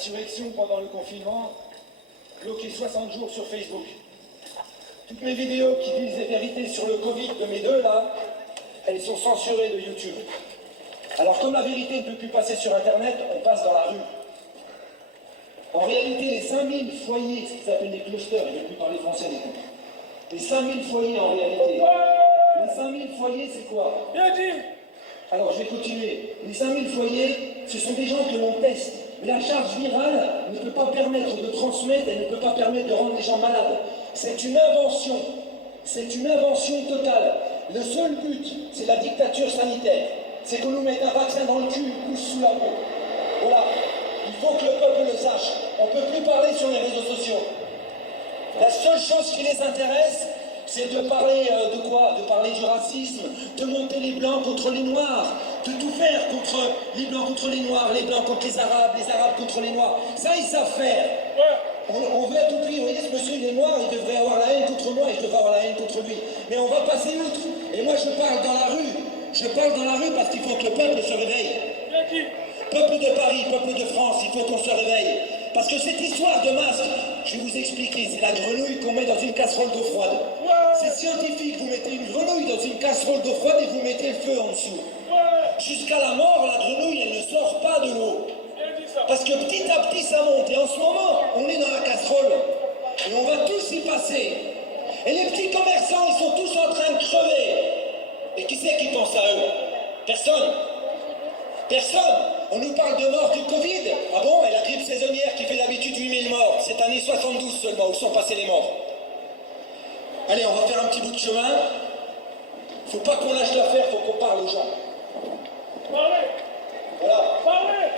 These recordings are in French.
Insurrection pendant le confinement, bloqué 60 jours sur Facebook. Toutes mes vidéos qui disent les vérités sur le Covid de mes deux là, elles sont censurées de YouTube. Alors comme la vérité ne peut plus passer sur Internet, on passe dans la rue. En réalité, les 5000 foyers, ce qu'ils appellent des clusters, je ne vais plus parler français du coup. Les 5000 foyers en réalité. Les 5000 foyers, c'est quoi? Bien dit. Alors je vais continuer. Les 5000 foyers, ce sont des gens que l'on teste. Mais la charge virale ne peut pas permettre de transmettre, elle ne peut pas permettre de rendre les gens malades. C'est une invention. C'est une invention totale. Le seul but, c'est la dictature sanitaire. C'est qu'on nous mette un vaccin dans le cul, une couche sous la peau. Voilà. Il faut que le peuple le sache. On ne peut plus parler sur les réseaux sociaux. La seule chose qui les intéresse, c'est de parler de quoi? De parler du racisme, de monter les blancs contre les noirs, de tout faire contre les blancs contre les noirs contre les arabes contre les noirs. Ça, ils savent faire. On veut à tout prix, vous voyez, ce monsieur, il est noir, il devrait avoir la haine contre moi et je devrais avoir la haine contre lui. Mais on va passer outre. Et moi, je parle dans la rue. Je parle dans la rue parce qu'il faut que le peuple se réveille. Peuple de Paris, peuple de France, il faut qu'on se réveille. Parce que cette histoire de masque, je vais vous expliquer, c'est la grenouille qu'on met dans une casserole d'eau froide. C'est scientifique, vous mettez une grenouille dans une casserole d'eau froide et vous mettez le feu en dessous. Jusqu'à la mort, la grenouille, elle ne sort pas de l'eau. Parce que petit à petit, ça monte. Et en ce moment, on est dans la casserole. Et on va tous y passer. Et les petits commerçants, ils sont tous en train de crever. Et qui c'est qui pense à eux? Personne. Personne. On nous parle de mort du Covid. Ah bon? Et la grippe saisonnière qui fait d'habitude 8000 morts. Cette année, 72 seulement. Où sont passés les morts? Allez, on va faire un petit bout de chemin. Faut pas qu'on lâche l'affaire, faut qu'on parle aux gens. Parlez. Voilà. Parlez.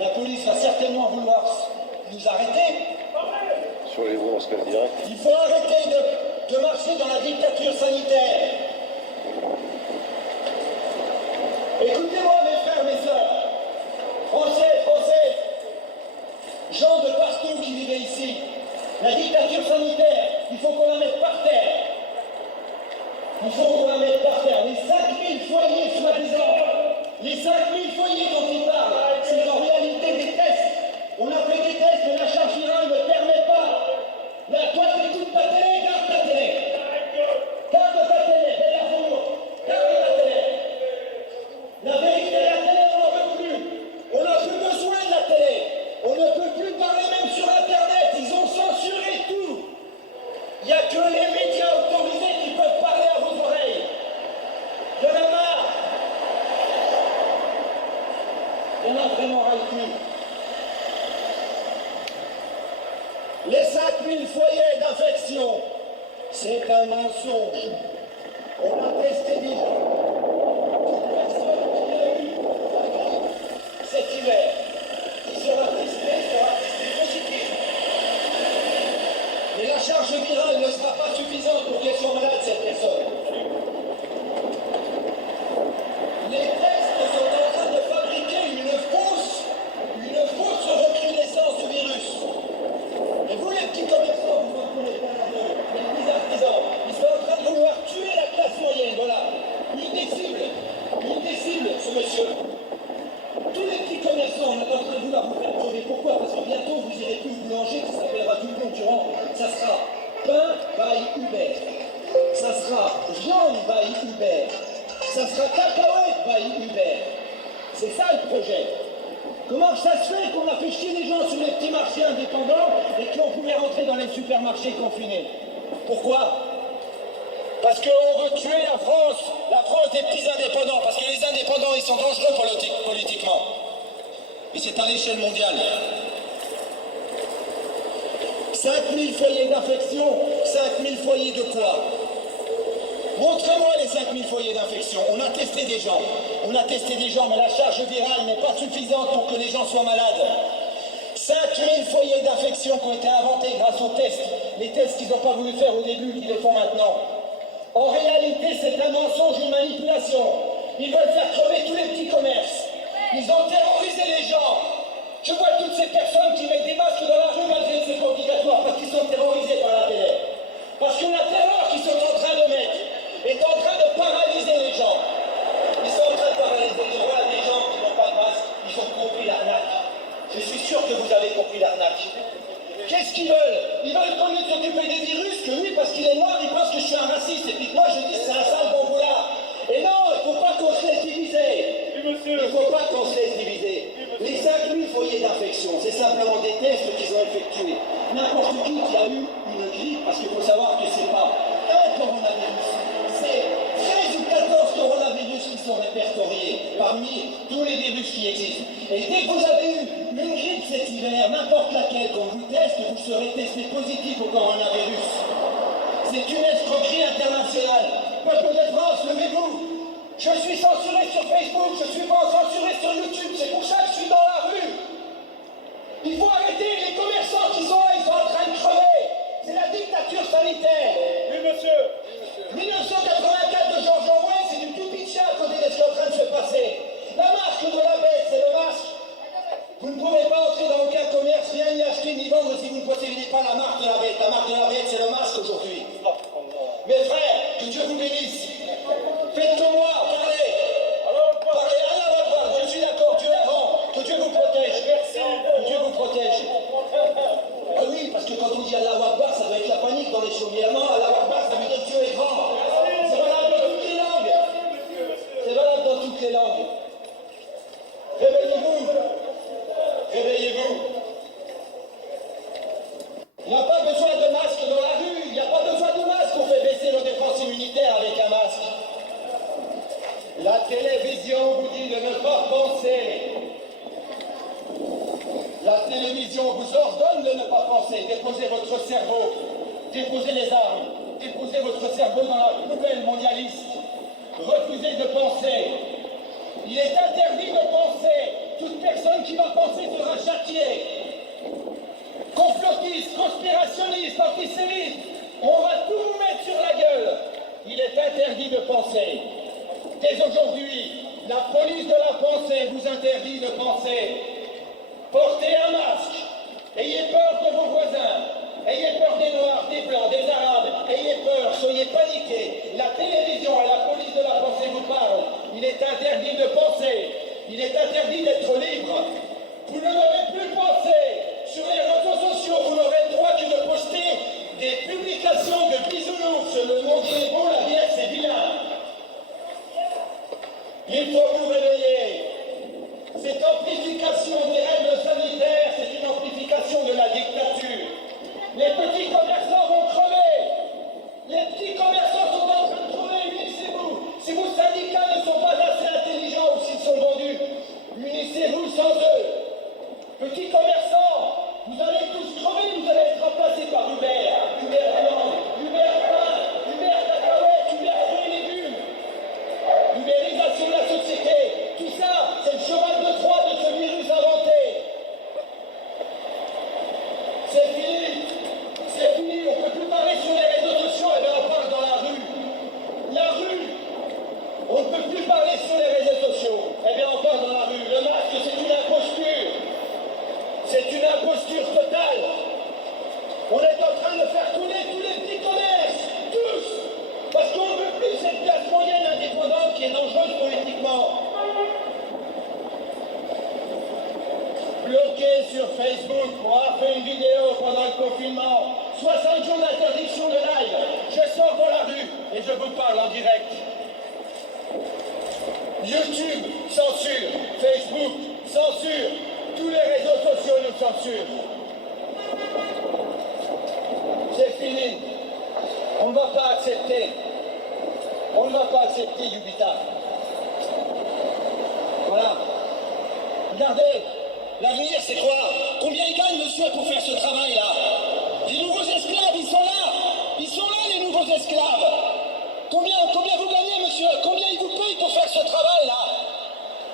La police va certainement vouloir nous arrêter. Parlez. Sur les voies, on se casse direct. Il faut arrêter de marcher dans la dictature sanitaire. Écoutez-moi, mes frères, mes sœurs. Français, gens de partout qui vivaient ici. La dictature sanitaire, il faut qu'on la mette par terre. Il faut qu'on la mette par terre. Les 5000 foyers, soi-disant, les 5000 foyers dont ils parlent, c'est en réalité des tests. On a fait des tests, mais la charge virale ne permet pas. Là, toi, t'écoutes ta télé, garde ta télé. Garde ta télé, mets la fourre. Garde ta télé. La vérité, la télé, on n'en veut plus. On n'a plus besoin de la télé. On ne peut plus parler même sur Internet. Ils ont censuré tout. Il n'y a que les médias autorisés qui peuvent parler à vos oreilles. Il y en a marre. Il y en a vraiment ras le cul. Les 5000 foyers d'infection, c'est un mensonge. On a testé déjà. Toute personne qui a eu cet hiver, qui sera testé positif. Mais la charge virale ne sera pas suffisante pour qu'elle soit malade, cette personne. Les tests sont en train de fabriquer une fausse recrudescence du virus. Et vous, les petits commerçants, vous en prenez pas la gueule. Les petits artisans, ils sont en train de vouloir tuer la classe moyenne, voilà. Une des cibles, ce monsieur. Tous les petits commerçants, on est en train de vouloir vous faire crever. Pourquoi? Parce que bientôt, vous irez plus au boulanger qui s'appellera tout concurrent. Ça sera pain by Uber. Ça sera viande by Uber. Ça sera cacahuète by Uber. C'est ça le projet. Comment ça se fait qu'on a fait chier les gens sur les petits marchés indépendants et qu'on pouvait rentrer dans les supermarchés confinés? Pourquoi? Parce qu'on veut tuer la France des petits indépendants, parce que les indépendants, ils sont dangereux politiquement. Et c'est à l'échelle mondiale. 5000 foyers d'infection, 5000 foyers de quoi? Montrez-moi les 5000 foyers d'infection. On a testé des gens, mais la charge virale n'est pas suffisante pour que les gens soient malades. 5000 foyers d'infection qui ont été inventés grâce aux tests, les tests qu'ils n'ont pas voulu faire au début, qu'ils les font maintenant. En réalité, c'est un mensonge, une manipulation. Ils veulent faire crever tous les petits commerces. Ils ont terrorisé les gens. Je vois toutes ces personnes qui mettent des masques dans la rue malgré que c'est pas obligatoire, parce qu'ils sont terrorisés par la télé. Parce que la terreur qu'ils sont en train de mettre est en train de paralyser les gens. Ils sont en train de paralyser les gens. Voilà des gens qui n'ont pas de masque, ils ont compris l'arnaque. Je suis sûr que vous avez compris. Qu'est-ce qu'ils veulent? Ils veulent qu'on ait s'occuper des virus, que lui, parce qu'il est noir, il pense que je suis un raciste. Et puis moi, je dis c'est un sale bon boulard. Et non, il ne faut pas qu'on se laisse diviser. Oui, monsieur. Il ne faut pas qu'on se laisse diviser. Les 5000 foyers d'infection, c'est simplement des tests qu'ils ont effectués. N'importe qui a eu une grippe, parce qu'il faut savoir que c'est pas un coronavirus, c'est 13 ou 14 coronavirus qui sont répertoriés parmi tous les virus qui existent. Et dès que vous avez eu une grippe cet hiver, n'importe laquelle, qu'on vous teste, vous serez testé positif au coronavirus. C'est une escroquerie internationale. Peuple de France, levez-vous. Je suis censuré sur Facebook, je suis pas censuré sur YouTube, c'est pour ça que je suis dans la rue. Il faut arrêter les commerçants qui sont là, ils sont en train de crever. C'est la dictature sanitaire. Oui, monsieur. 1984 de George Orwell, c'est du tout pitcha à côté de ce qui est en train de se passer. La marque de la bête, c'est le masque. Vous ne pouvez pas entrer dans aucun commerce, rien y acheter ni vendre si vous ne possédez pas la marque de la bête. La marque de la bête, c'est le masque aujourd'hui. Mes frères, que Dieu vous bénisse. Faites comme moi, parlez. Parlez, Allah, je suis d'accord, Dieu est grand. Que Dieu vous protège. Que Dieu vous protège. Ah oui, parce que quand on dit Allah Akbar, ça doit être la panique dans les chaumières. Non, Allah Akbar, ça veut dire Dieu est grand. C'est valable dans toutes les langues. C'est valable dans toutes les langues. Réveillez-vous. Réveillez-vous. Il n'y a pas besoin de masque dans la rue. Il n'y a pas besoin de masque. On fait baisser nos défenses immunitaires avec un masque. La télévision vous dit de ne pas penser. La télévision vous ordonne de ne pas penser. Déposez votre cerveau. Déposez les armes. Déposez votre cerveau dans la poubelle mondialiste. Refusez de penser. Il est interdit de penser. Toute personne qui va penser sera châtiée. Complotistes, conspirationnistes, antisémites, on va tout vous mettre sur la gueule. Il est interdit de penser. Dès aujourd'hui, la police de la pensée vous interdit de penser. Portez un masque. Ayez peur de vos voisins. Ayez peur des Noirs, des Blancs, des Arabes. Ayez peur, soyez paniqués. La télévision et la police de la pensée vous parlent. Il est interdit de penser. Il est interdit d'être libre. Vous ne devez plus penser. Sur les réseaux sociaux, vous n'aurez le droit que de poster des publications de bisounours. Le monde est beau, la bière c'est vilain. Il faut vous réveiller. Cette amplification des règles sanitaires, c'est une amplification de la dictature. Les petits commerçants vont crever. Les petits commerçants sont en train de crever. Unissez-vous. Si vos syndicats ne sont pas assez intelligents ou s'ils sont vendus, unissez-vous sans eux. Petits commerçants, vous allez tous crever, vous allez être remplacés par Uber. Uber viande, Uber pain, Uber cacahuètes, Uber fruits et légumes. Ubérisation de la société, tout ça, c'est le cheval de Troie de ce virus inventé. C'est fini, on ne peut plus parler sur les réseaux sociaux, et bien on parle dans la rue. La rue, on ne peut plus parler sur les réseaux sociaux, et bien on parle dans la rue. Le masque, c'est une imposture. C'est une imposture totale. On est en train de faire couler tous les petits commerces, tous, parce qu'on ne veut plus cette classe moyenne indépendante qui est dangereuse politiquement. Bloqué sur Facebook pour avoir fait une vidéo pendant le confinement, 60 jours d'interdiction de live. Je sors dans la rue et je vous parle en direct. YouTube, censure. Facebook, censure. Tous les réseaux sociaux nous censurent. C'est fini. On ne va pas accepter. On ne va pas accepter Yubita. Voilà. Regardez, l'avenir c'est quoi? Combien il gagne monsieur pour faire ce travail-là? Les nouveaux esclaves, ils sont là. Ils sont là les nouveaux esclaves. Combien vous gagnez monsieur? Combien ils vous payent pour faire ce travail-là?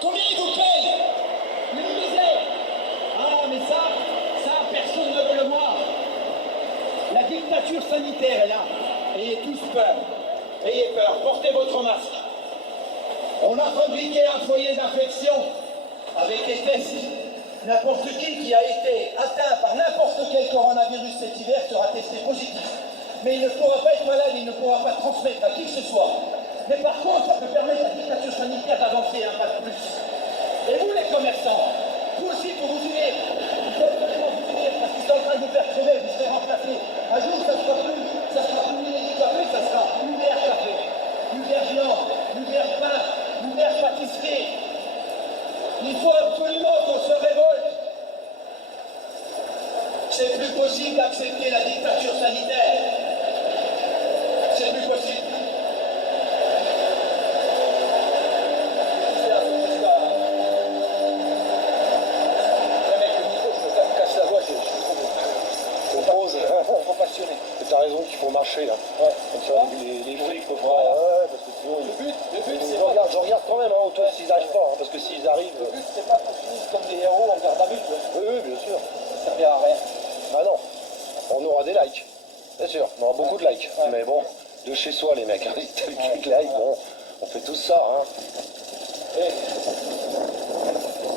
Combien ils vous payent? Une misère. Ah mais ça, personne ne veut le voir. La dictature sanitaire est là. Ayez tous peur. Ayez peur. Portez votre masque. On a fabriqué un foyer d'infection avec des tests. N'importe qui a été atteint par n'importe quel coronavirus cet hiver sera testé positif. Mais il ne pourra pas être malade, il ne pourra pas transmettre à qui que ce soit. Mais par contre, ça peut permettre à la dictature sanitaire d'avancer un pas de plus. Et vous les commerçants, vous aussi, pour vous unir, il faut absolument vous unir parce qu'ils sont en train de vous faire crever. risqué. Il faut absolument qu'on se révolte. C'est plus possible d'accepter la dictature sanitaire. C'est plus possible. T'as raison qu'il faut marcher là. Ouais. Comme ça, les flics peuvent voir. Ouais, parce que sinon. Le but, c'est je regarde quand même autour s'ils n'arrivent pas, parce que s'ils arrivent. Le but, c'est pas qu'on finisse comme des héros en garde à vue. Oui, bien sûr. Ça servira à rien. Ah non, on aura des likes. Bien sûr, on aura beaucoup de likes. Ouais. Mais bon, de chez soi, les mecs, quelques likes, bon, on fait tous ça, hein. Et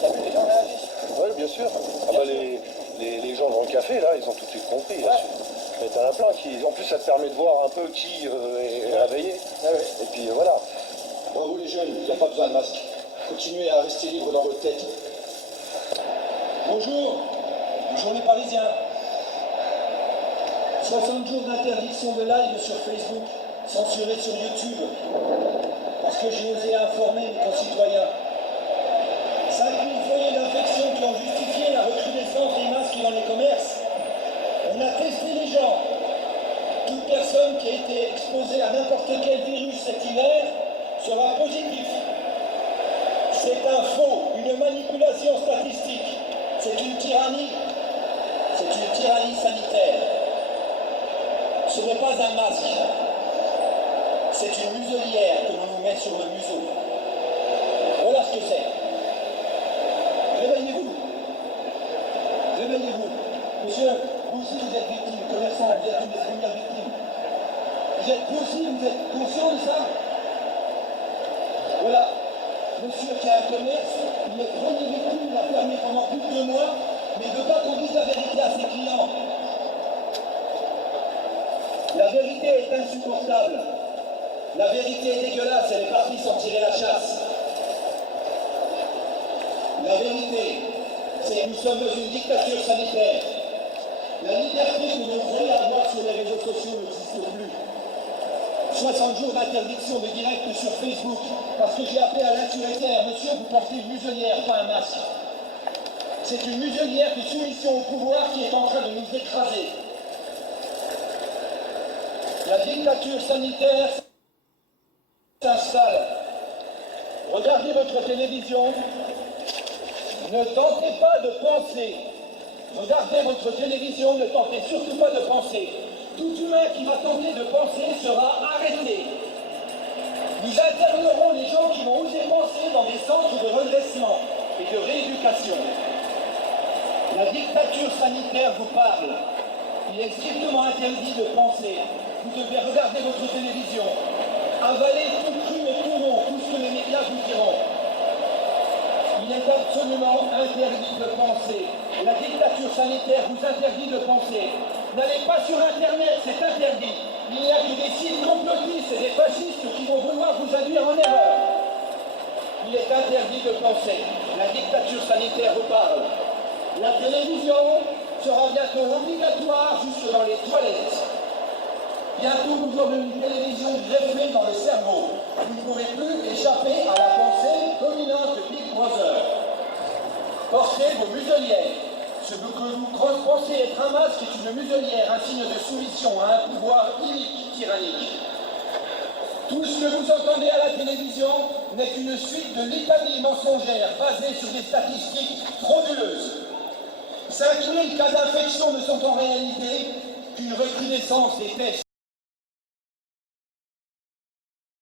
t'as vu, les gens réagissent. Oui, bien sûr. Ah bah, les gens dans le café, là, ils ont tout de suite compris. Ouais. Mais t'en as plein qui. En plus, ça te permet de voir un peu qui est réveillé. Ouais. Et puis voilà. Bravo les jeunes, il n'y a pas besoin de masque. Continuez à rester libre dans votre tête. Bonjour les Parisiens. 60 jours d'interdiction de live sur Facebook, censuré sur YouTube, parce que j'ai osé informer mes concitoyens. 5 000 foyers d'infection qui ont justifié la recrudescence des masques dans les commerces. On a testé les gens. Toute personne qui a été exposée à n'importe quel virus cet hiver sera positif. C'est un faux, une manipulation statistique. C'est une tyrannie. C'est une tyrannie sanitaire. Ce n'est pas un masque. C'est une muselière que l'on nous met sur le museau. Voilà ce que c'est. Réveillez-vous. Réveillez-vous. Monsieur, vous aussi vous êtes victime, commerçant, vous êtes une des premières victimes. Vous aussi, vous êtes conscient de ça? Voilà. Monsieur qui a un commerce, il est premier victime, il a fermé pendant plus de 2 mois, mais il ne veut pas qu'on dise la vérité à ses clients. La vérité est insupportable. La vérité est dégueulasse, elle est partie sans tirer la chasse. La vérité, c'est que nous sommes dans une dictature sanitaire. La liberté que nous croyons avoir sur les réseaux sociaux n'existe plus. 60 jours d'interdiction de direct sur Facebook, parce que j'ai appelé à l'insurrectaire, monsieur, vous portez une muselière, pas un masque. C'est une muselière de soumission au pouvoir qui est en train de nous écraser. La dictature sanitaire s'installe. Regardez votre télévision. Ne tentez pas de penser. Regardez votre télévision, ne tentez surtout pas de penser. Tout humain qui va tenter de penser sera arrêté. Nous internerons les gens qui vont oser penser dans des centres de redressement et de rééducation. La dictature sanitaire vous parle. Il est strictement interdit de penser. Vous devez regarder votre télévision, avaler tout cru et tout rond, tout ce que les médias vous diront. Il est absolument interdit de penser. La dictature sanitaire vous interdit de penser. N'allez pas sur Internet, c'est interdit. Il n'y a que des sites complotistes et des fascistes qui vont vouloir vous induire en erreur. Il est interdit de penser. La dictature sanitaire vous parle. La télévision sera bientôt obligatoire jusque dans les toilettes. Bientôt nous aurons une télévision greffée dans le cerveau. Vous ne pourrez plus échapper à la pensée dominante de Big Brother. Portez vos muselières. Ce que vous pensez être un masque est une muselière, un signe de soumission à un pouvoir inique, tyrannique. Tout ce que vous entendez à la télévision n'est qu'une suite de litanies mensongères basées sur des statistiques frauduleuses. 5 000 cas d'infection ne sont en réalité qu'une recrudescence des tests.